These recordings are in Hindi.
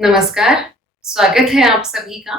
नमस्कार, स्वागत है आप सभी का।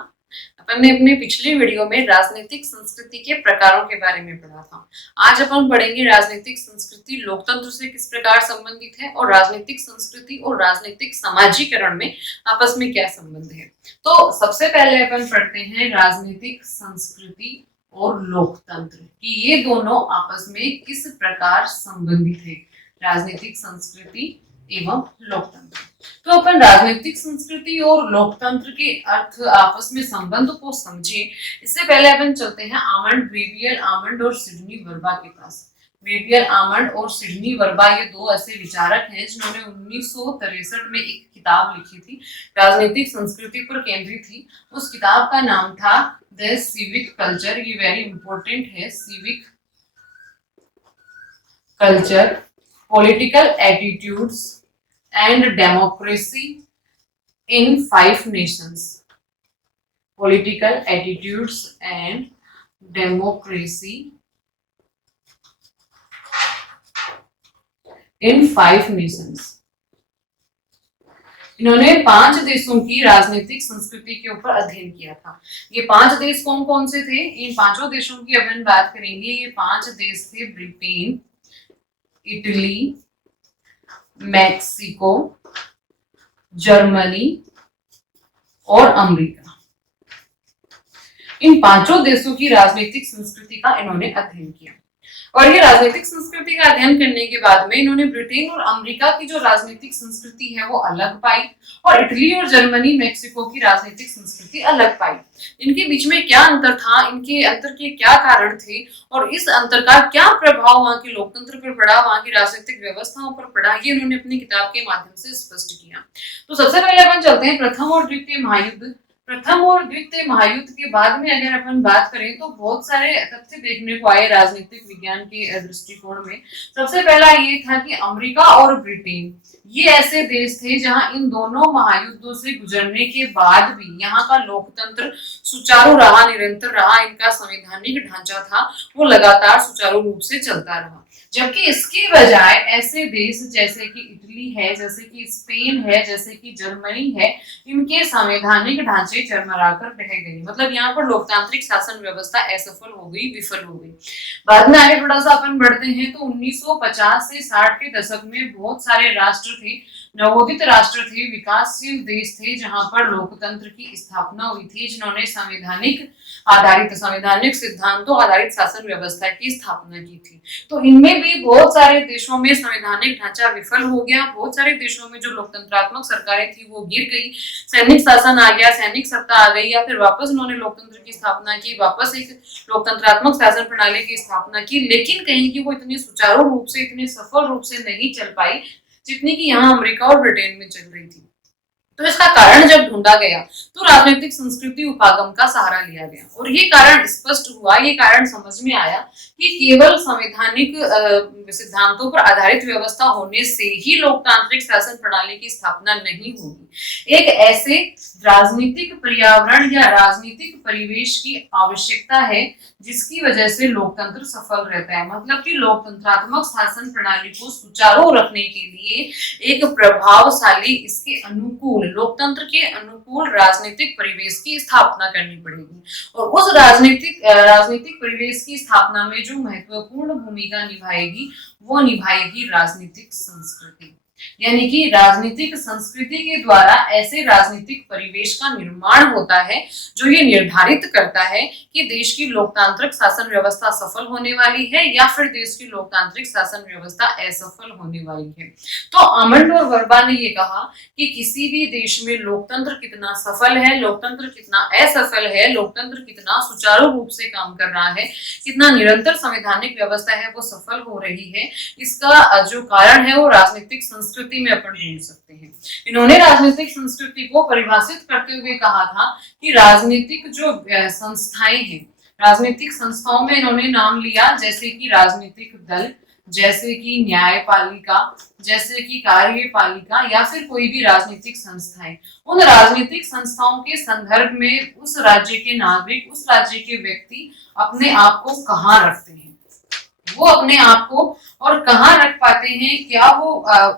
अपन ने अपने पिछले वीडियो में राजनीतिक संस्कृति के प्रकारों के बारे में पढ़ा था। आज अपन पढ़ेंगे राजनीतिक संस्कृति लोकतंत्र से किस प्रकार संबंधित है और राजनीतिक संस्कृति और राजनीतिक समाजीकरण में आपस में क्या संबंध है। तो सबसे पहले अपन पढ़ते हैं राजनीतिक संस्कृति और लोकतंत्र कि ये दोनों आपस में किस प्रकार संबंधित है, राजनीतिक संस्कृति एवं लोकतंत्र। तो अपन राजनीतिक संस्कृति और लोकतंत्र के अर्थ आपस में संबंध को समझे इससे पहले अपन चलते हैं आमंड, ग्रेवियल आमंड और सिडनी वर्बा के पास। ग्रेवियल आमंड और सिडनी वर्बा ये दो ऐसे विचारक हैं जिन्होंने 1963 में एक किताब लिखी थी, राजनीतिक संस्कृति पर केंद्रित थी। उस किताब का नाम था द सिविक कल्चर। ये वेरी इंपॉर्टेंट है, civic culture, political attitudes and democracy in 5 nations. Political attitudes and democracy in 5 nations. इन्होंने 5 देशों की राजनीतिक संस्कृति के ऊपर अध्ययन किया था। ये 5 देश कौन कौन से थे? इन 5 देशों की अपन बात करेंगे। ये 5 देश थे ब्रिटेन, इटली, मैक्सिको, जर्मनी और अमेरिका। इन 5 देशों की राजनीतिक संस्कृति का इन्होंने अध्ययन किया और ये राजनीतिक संस्कृति का अध्ययन करने के बाद में इन्होंने ब्रिटेन और अमेरिका की जो राजनीतिक संस्कृति है वो अलग पाई और इटली और जर्मनी, मैक्सिको की राजनीतिक संस्कृति अलग पाई। इनके बीच में क्या अंतर था, इनके अंतर के क्या कारण थे और इस अंतर का क्या प्रभाव वहां के लोकतंत्र पर पड़ा, वहां की राजनीतिक व्यवस्थाओं पर पड़ा, ये उन्होंने अपनी किताब के माध्यम से स्पष्ट किया। तो सबसे पहले अपन चलते हैं प्रथम और द्वितीय महायुद्ध। प्रथम और द्वितीय महायुद्ध के बाद में अगर अपन बात करें तो बहुत सारे तथ्य देखने को आए राजनीतिक विज्ञान के दृष्टिकोण में। सबसे पहला ये था कि अमेरिका और ब्रिटेन ये ऐसे देश थे जहां इन दोनों महायुद्धों से गुजरने के बाद भी यहाँ का लोकतंत्र सुचारू रहा, निरंतर रहा। इनका संवैधानिक ढांचा था वो लगातार सुचारू रूप से चलता रहा। जबकि इसके बजाय ऐसे देश जैसे कि इटली है, जैसे कि स्पेन है, जैसे कि जर्मनी है, इनके संवैधानिक ढांचे चरमराकर रह गए। मतलब यहाँ पर लोकतांत्रिक शासन व्यवस्था असफल हो गई, विफल हो गई। बाद में आगे थोड़ा सा अपन बढ़ते हैं तो 1950 से 60 के दशक में बहुत सारे राष्ट्र थे, नवोदित राष्ट्र थे, विकासशील देश थे जहां पर लोकतंत्र की स्थापना हुई थी, जिन्होंने संवैधानिक सिद्धांतों आधारित शासन व्यवस्था की स्थापना की थी। तो इनमें भी बहुत सारे देशों में संवैधानिक ढांचा विफल हो गया। बहुत सारे देशों में जो लोकतंत्रात्मक सरकारें थी वो गिर गई, सैनिक शासन आ गया, सैनिक सत्ता आ गई, या फिर वापस उन्होंने लोकतंत्र की स्थापना की, वापस एक लोकतंत्रात्मक शासन प्रणाली की स्थापना की। लेकिन कहीं की वो इतनी सुचारू रूप से, इतने सफल रूप से नहीं चल पाई जितनी की यहाँ अमेरिका और ब्रिटेन में चल रही थी। तो इसका कारण जब ढूंढा गया तो राजनीतिक संस्कृति उपागम का सहारा लिया गया और ये कारण स्पष्ट हुआ, ये कारण समझ में आया कि केवल संवैधानिक सिद्धांतों पर आधारित व्यवस्था होने से ही लोकतांत्रिक शासन प्रणाली की स्थापना नहीं होगी। एक ऐसे राजनीतिक पर्यावरण या राजनीतिक परिवेश की आवश्यकता है जिसकी वजह से लोकतंत्र सफल रहता है। मतलब कि लोकतंत्रात्मक शासन प्रणाली को सुचारू रखने के लिए एक प्रभावशाली, इसके अनुकूल, लोकतंत्र के अनुकूल राजनीतिक परिवेश की स्थापना करनी पड़ेगी और उस राजनीतिक परिवेश की स्थापना में जो महत्वपूर्ण भूमिका निभाएगी वो निभाएगी राजनीतिक संस्कृति। यानी कि राजनीतिक संस्कृति के द्वारा ऐसे राजनीतिक परिवेश का निर्माण होता है जो ये निर्धारित करता है कि देश की लोकतांत्रिक शासन व्यवस्था सफल होने वाली है या फिर देश की लोकतांत्रिक शासन व्यवस्था असफल होने वाली है। तो आमंड और वर्बा ने ये कहा कि किसी भी देश में लोकतंत्र कितना सफल है, लोकतंत्र कितना असफल है, लोकतंत्र कितना सुचारू रूप से काम कर रहा है, कितना निरंतर संवैधानिक व्यवस्था है वो सफल हो रही है, इसका जो कारण है वो राजनीतिक संस्कृति में अपन ढूंढ सकते हैं। इन्होंने राजनीतिक संस्कृति को परिभाषित करते हुए कहा था कि राजनीतिक जो संस्थाएं हैं, राजनीतिक संस्थाओं में इन्होंने नाम लिया जैसे कि राजनीतिक दल, जैसे कि न्यायपालिका, जैसे कि कार्यपालिका या फिर कोई भी राजनीतिक संस्थाएं। उन राजनीतिक संस्थाओं के संदर्भ में उस राज्य के नागरिक, उस राज्य के व्यक्ति अपने आप को कहाँ रखते हैं, वो अपने आप को और कहाँ रख पाते हैं, क्या वो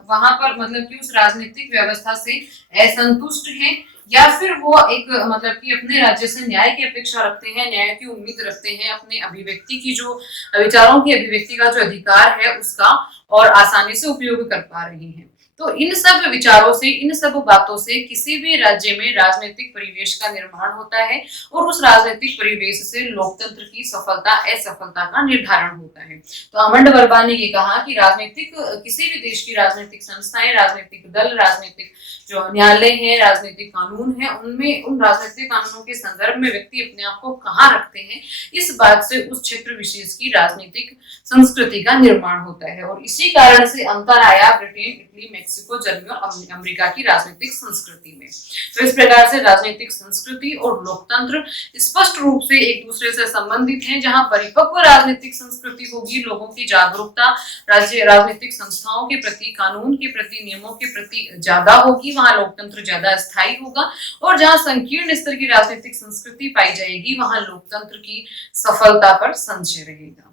वहां पर मतलब कि उस राजनीतिक व्यवस्था से असंतुष्ट हैं, या फिर वो एक मतलब कि अपने राज्य से न्याय की अपेक्षा रखते हैं, न्याय की उम्मीद रखते हैं, अपने अभिव्यक्ति की जो विचारों की अभिव्यक्ति का जो अधिकार है उसका और आसानी से उपयोग कर पा रहे हैं। तो इन सब विचारों से, इन सब बातों से किसी भी राज्य में राजनीतिक परिवेश का निर्माण होता है और उस राजनीतिक परिवेश से लोकतंत्र की सफलता असफलता का निर्धारण होता है। तो अमंड वर्मा ने ये कहा कि राजनीतिक किसी भी देश की राजनीतिक संस्थाएं, राजनीतिक दल, राजनीतिक जो न्यायालय है, राजनीतिक कानून है, उनमें उन राजनीतिक कानूनों के संदर्भ में व्यक्ति अपने आप को कहाँ रखते हैं, इस बात से उस क्षेत्र विशेष की राजनीतिक संस्कृति का निर्माण होता है। और इसी कारण से अंतर आया ब्रिटेन, इटली, मेक्सिको, जर्मनी और अमेरिका की राजनीतिक संस्कृति में। तो इस प्रकार से राजनीतिक संस्कृति और लोकतंत्र स्पष्ट रूप से एक दूसरे से संबंधित हैं। जहां परिपक्व राजनीतिक संस्कृति होगी, लोगों की जागरूकता राज्य राजनीतिक संस्थाओं के प्रति, कानून के प्रति, नियमों के प्रति ज्यादा होगी, वहां लोकतंत्र ज्यादा स्थायी होगा। और जहां संकीर्ण स्तर की राजनीतिक संस्कृति पाई जाएगी, वहां लोकतंत्र की सफलता पर संशय रहेगा।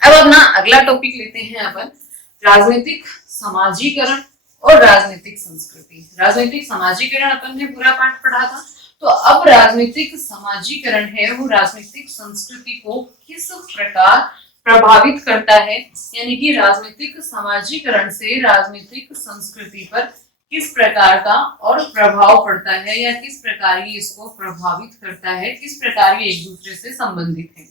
अब अपना अगला टॉपिक लेते हैं अपन, राजनीतिक समाजीकरण और राजनीतिक संस्कृति। राजनीतिक समाजीकरण अपन ने पूरा पाठ पढ़ा था, तो अब राजनीतिक समाजीकरण है वो राजनीतिक संस्कृति को किस प्रकार प्रभावित करता है, यानी कि राजनीतिक समाजीकरण से राजनीतिक संस्कृति पर किस प्रकार का और प्रभाव पड़ता है, या किस प्रकार ये इसको प्रभावित करता है, किस प्रकार ये एक दूसरे से संबंधित है।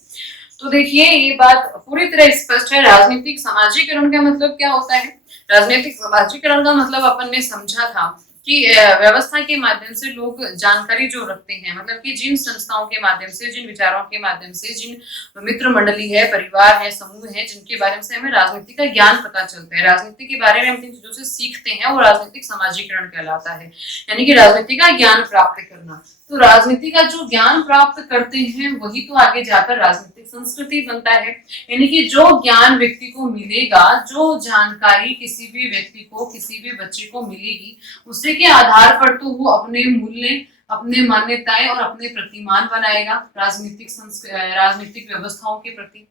तो देखिए ये बात पूरी तरह स्पष्ट है। राजनीतिक समाजीकरण का मतलब क्या होता है? राजनीतिक समाजीकरण का मतलब अपन ने समझा था कि व्यवस्था के माध्यम से लोग जानकारी जो रखते हैं, मतलब कि जिन संस्थाओं के माध्यम से, जिन विचारों के माध्यम से, जिन मित्र मंडली है, परिवार है, समूह है, जिनके बारे में से हमें राजनीति का ज्ञान पता चलता है, राजनीति के बारे में हम जिन चीजों से सीखते हैं, वो राजनीतिक समाजीकरण कहलाता है, यानी कि राजनीति का ज्ञान प्राप्त करना। तो राजनीति का जो ज्ञान प्राप्त करते हैं वही तो आगे जाकर राजनीतिक संस्कृति बनता है, यानी कि जो ज्ञान व्यक्ति को मिलेगा, जो जानकारी किसी भी व्यक्ति को, किसी भी बच्चे को मिलेगी, उसी के आधार पर तो वो अपने मूल्य, अपने मान्यताएं और अपने प्रतिमान बनाएगा राजनीतिक व्यवस्थाओं के प्रति।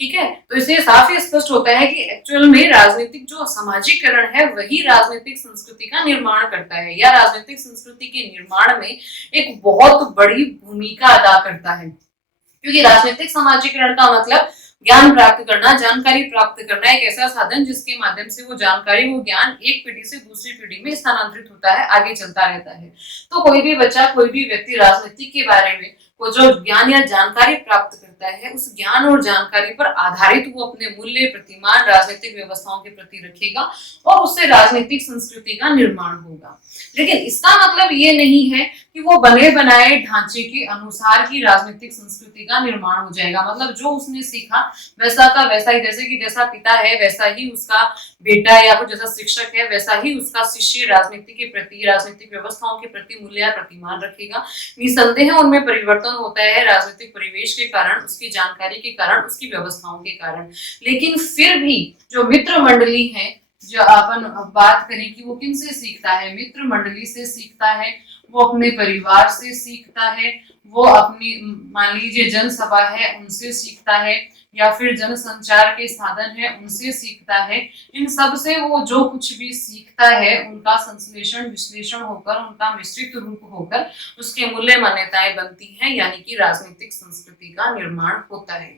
ठीक है, तो इससे साफ ही स्पष्ट होता है कि एक्चुअल में राजनीतिक जो समाजीकरण है वही राजनीतिक संस्कृति का निर्माण करता है, या राजनीतिक संस्कृति के निर्माण में एक बहुत बड़ी भूमिका अदा करता है। क्योंकि राजनीतिक समाजीकरण का मतलब ज्ञान प्राप्त करना, जानकारी प्राप्त करना, एक ऐसा साधन जिसके माध्यम से वो जानकारी, वो ज्ञान एक पीढ़ी से दूसरी पीढ़ी में स्थानांतरित होता है, आगे चलता रहता है। तो कोई भी बच्चा, कोई भी व्यक्ति राजनीति के बारे में वो जो ज्ञान या जानकारी प्राप्त करता है, उस ज्ञान और जानकारी पर आधारित वो अपने मूल्य, प्रतिमान राजनीतिक व्यवस्थाओं के प्रति रखेगा और उससे राजनीतिक संस्कृति का निर्माण होगा। लेकिन इसका मतलब ये नहीं है कि वो बने बनाए ढांचे के अनुसार की राजनीतिक संस्कृति का निर्माण हो जाएगा। मतलब जो उसने सीखा वैसा का वैसा ही, जैसे कि जैसा पिता है वैसा ही उसका बेटा, या फिर जैसा शिक्षक है वैसा ही उसका शिष्य राजनीति के प्रति, राजनीतिक व्यवस्थाओं के प्रति मूल्य प्रतिमान रखेगा। निसंदेह उनमें परिवर्तन होता है राजनीतिक परिवेश के कारण, उसकी जानकारी के कारण, उसकी व्यवस्थाओं के कारण। लेकिन फिर भी जो मित्र मंडली है, जो अपन बात करें कि वो किन से सीखता है, मित्र मंडली से सीखता है, वो अपने परिवार से सीखता है, वो अपनी मान लीजिए जनसभा है उनसे सीखता है, या फिर जनसंचार के साधन है उनसे सीखता है। इन सब से वो जो कुछ भी सीखता है उनका संश्लेषण, विश्लेषण होकर, उनका मिश्रित रूप होकर उसके मूल्य मान्यताएं बनती हैं, यानी कि राजनीतिक संस्कृति का निर्माण होता है।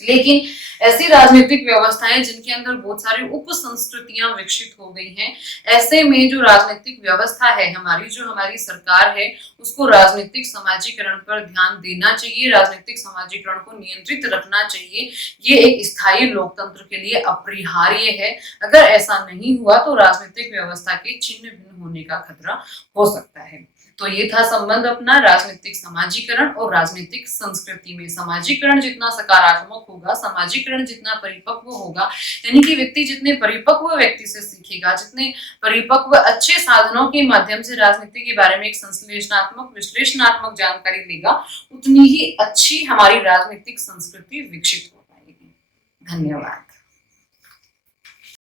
लेकिन ऐसी राजनीतिक व्यवस्थाएं जिनके अंदर बहुत सारी उप संस्कृतियां विकसित हो गई हैं, ऐसे में जो राजनीतिक व्यवस्था है हमारी, जो हमारी सरकार है, उसको राजनीतिक समाजीकरण पर ध्यान देना चाहिए, राजनीतिक समाजीकरण को नियंत्रित रखना चाहिए। ये एक स्थायी लोकतंत्र के लिए अपरिहार्य है। अगर ऐसा नहीं हुआ तो राजनीतिक व्यवस्था के छिन्न भिन्न होने का खतरा हो सकता है। तो ये था संबंध अपना राजनीतिक समाजीकरण और राजनीतिक संस्कृति में। समाजीकरण जितना सकारात्मक होगा, समाजीकरण जितना परिपक्व होगा, यानी कि व्यक्ति जितने परिपक्व व्यक्ति से सीखेगा, जितने परिपक्व अच्छे साधनों के माध्यम से राजनीति के बारे में एक संश्लेषणात्मक, विश्लेषणात्मक जानकारी लेगा, उतनी ही अच्छी हमारी राजनीतिक संस्कृति विकसित हो पाएगी। धन्यवाद।